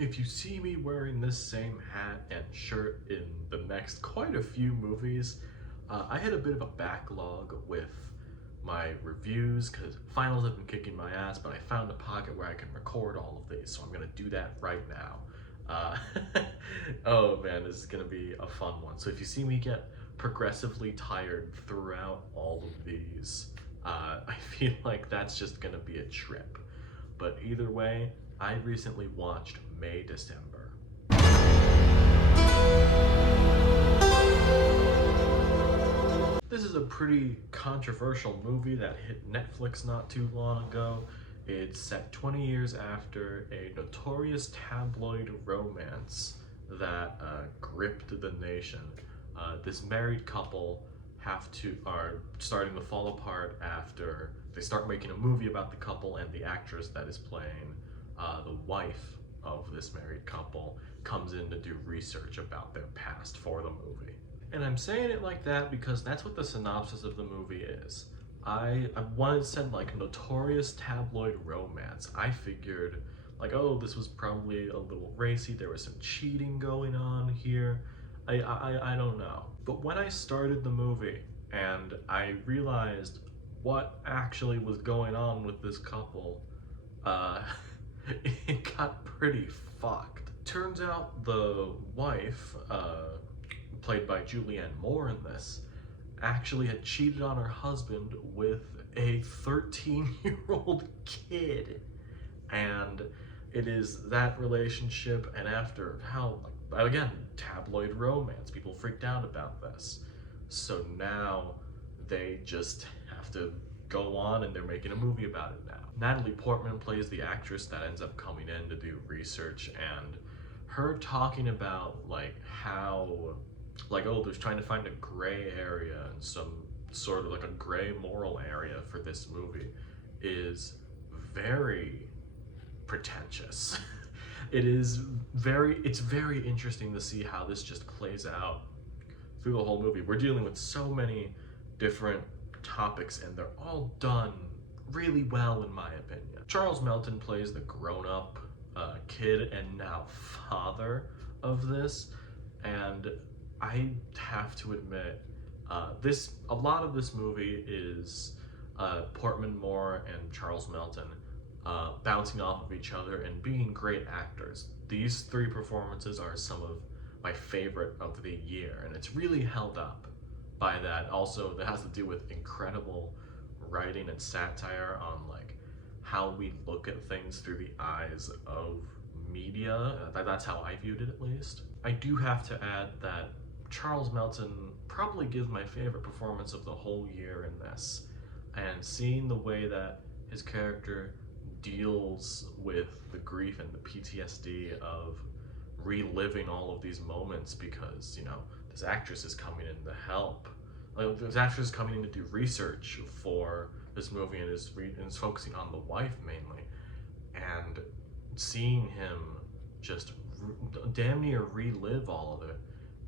If you see me wearing this same hat and shirt in the next quite a few movies, I had a bit of a backlog with my reviews because finals have been kicking my ass, but I found a pocket where I can record all of these, so I'm gonna do that right now. Oh man, this is gonna be a fun one. So if you see me get progressively tired throughout all of these, I feel like that's just gonna be a trip. But either way, I recently watched May December. This is a pretty controversial movie that hit Netflix not too long ago. It's set 20 years after a notorious tabloid romance that gripped the nation. This married couple are starting to fall apart after they start making a movie about the couple, and the actress that is playing the wife of this married couple comes in to do research about their past for the movie. And I'm saying it like that because that's what the synopsis of the movie is. I wanted said like notorious tabloid romance. I figured like, oh, this was probably a little racy. There was some cheating going on here. I don't know. But when I started the movie and I realized what actually was going on with this couple, it got pretty fucked. Turns out the wife, played by Julianne Moore in this, actually had cheated on her husband with a 13-year-old kid. And it is that relationship, and after how, again, tabloid romance, people freaked out about this. So now they just have to go on and they're making a movie about it now. Natalie Portman plays the actress that ends up coming in to do research, and her talking about like how oh, there's trying to find a gray area and some sort of like a gray moral area for this movie is very pretentious. It's very interesting to see how this just plays out through the whole movie. We're dealing with so many different topics and they're all done really well in my opinion. Charles Melton plays the grown-up kid and now father of this, and I have to admit, a lot of this movie is Portman Moore and Charles Melton bouncing off of each other and being great actors. These three performances are some of my favorite of the year, and it's really held up by that. Also, that has to do with incredible writing and satire on like how we look at things through the eyes of media. That's how I viewed it, at least. I do have to add that Charles Melton probably gives my favorite performance of the whole year in this, and seeing the way that his character deals with the grief and the PTSD of reliving all of these moments, because you know this actress is coming in to help. Like, this actress is coming in to do research for this movie and is focusing on the wife mainly, and seeing him just damn near relive all of it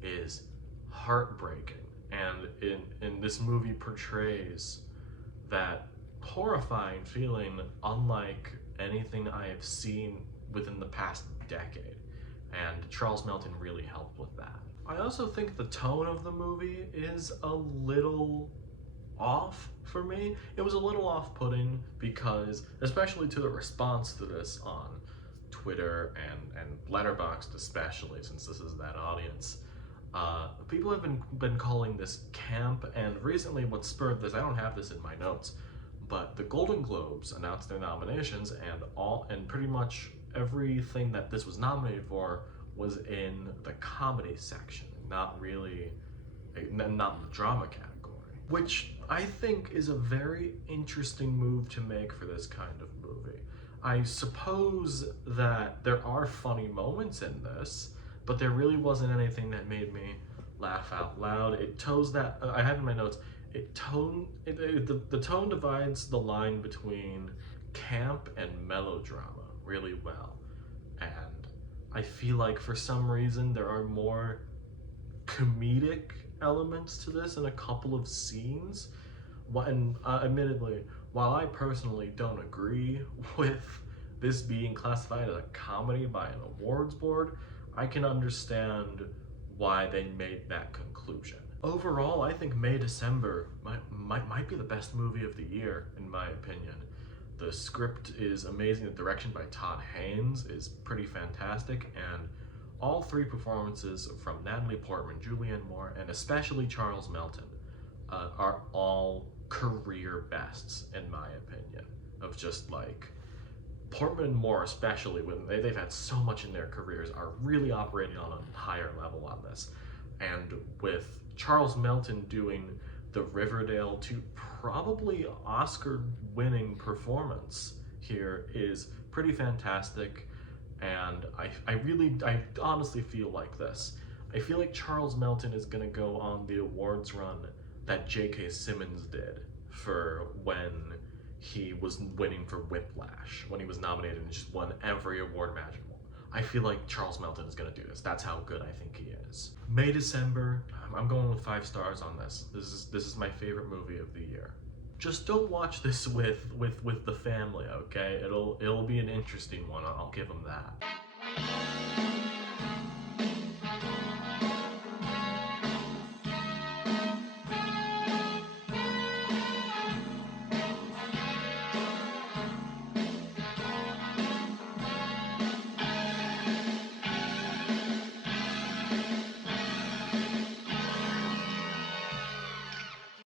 is heartbreaking. And in this movie portrays that horrifying feeling unlike anything I have seen within the past decade, and Charles Melton really helped with that. I also think the tone of the movie is a little off for me. It was a little off-putting because, especially to the response to this on Twitter and Letterboxd especially, since this is that audience, people have been calling this camp, and recently what spurred this, I don't have this in my notes, but the Golden Globes announced their nominations, and pretty much everything that this was nominated for was in the comedy section, not in the drama category, which I think is a very interesting move to make for this kind of movie. I suppose that there are funny moments in this, but there really wasn't anything that made me laugh out loud. It toes that, I have in my notes, the tone divides the line between camp and melodrama really well. And I feel like for some reason there are more comedic elements to this in a couple of scenes. And admittedly, while I personally don't agree with this being classified as a comedy by an awards board, I can understand why they made that conclusion. Overall, I think May December might be the best movie of the year, in my opinion. The script is amazing, the direction by Todd Haynes is pretty fantastic, and all three performances from Natalie Portman, Julianne Moore, and especially Charles Melton are all career bests, in my opinion. Of just like, Portman and Moore especially, when they've had so much in their careers, are really operating on a higher level on this. And with Charles Melton doing the Riverdale to probably Oscar-winning performance here is pretty fantastic. And I honestly feel like this. I feel like Charles Melton is gonna go on the awards run that J.K. Simmons did for when he was winning for Whiplash, when he was nominated and just won every award imaginable. I feel like Charles Melton is gonna do this. That's how good I think he is. May December, I'm going with 5 stars on this. This is my favorite movie of the year. Just don't watch this with the family, okay? It'll be an interesting one. I'll give them that.